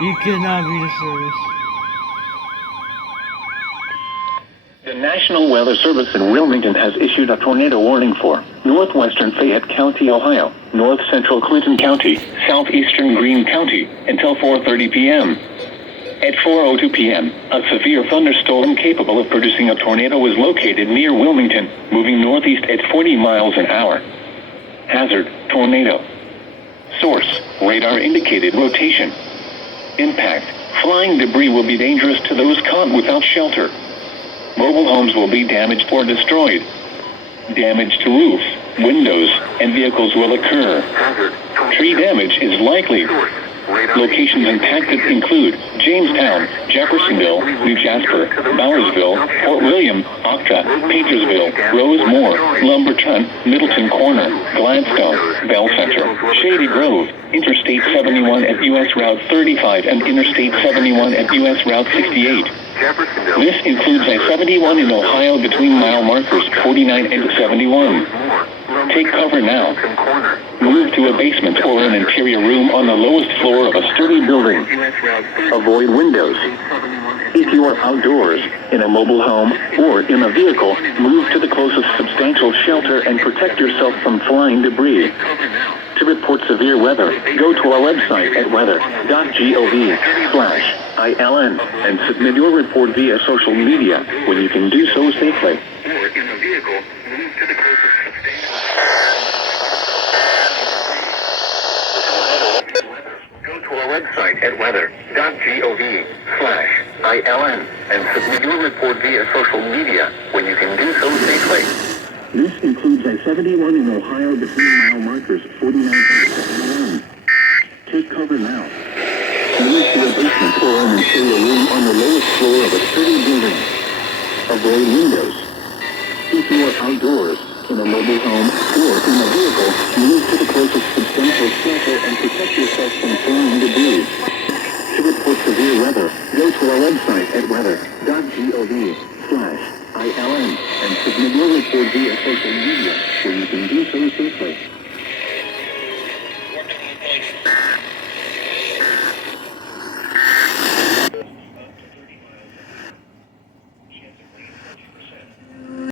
You cannot be the service. The National Weather Service in Wilmington has issued a tornado warning for northwestern Fayette County, Ohio, north central Clinton County, southeastern Greene County, until 4:30 p.m. At 4:02 p.m., a severe thunderstorm capable of producing a tornado was located near Wilmington, moving northeast at 40 miles an hour. Hazard: tornado. Source: radar indicated rotation. Impact: flying debris will be dangerous to those caught without shelter. Mobile homes will be damaged or destroyed. Damage to roofs, windows, and vehicles will occur. Tree damage is likely. Locations impacted include Jamestown, Jeffersonville, New Jasper, Bowersville, Fort William, Octa, Paintersville, Rosemore, Lumberton, Middleton Corner, Gladstone, Bell Center, Shady Grove, Interstate 71 at U.S. Route 35 and Interstate 71 at U.S. Route 68. This includes I-71 in Ohio between mile markers 49 and 71. Take cover now. Move to a basement or an interior room on the lowest floor of a sturdy building. Avoid windows. If you are outdoors, in a mobile home, or in a vehicle, move to the closest substantial shelter and protect yourself from flying debris. To report severe weather, go to our website at weather.gov/ILN and submit your report via social media when you can do so safely. Or in a vehicle, move to the closest Go to our website at weather.gov/ILN and submit your report via social media when you can do so safely. This includes I-71 in Ohio between mile markers 49 and 71. Take cover now. Move to a basement or an interior room on the lowest floor of a sturdy building. Avoid windows. If you are outdoors, in a mobile home, or in a vehicle, move to the closest substantial shelter and protect yourself from flying debris. To report severe weather, go to our website at weather.gov/ILN and submit your report via social media where you can do so safely.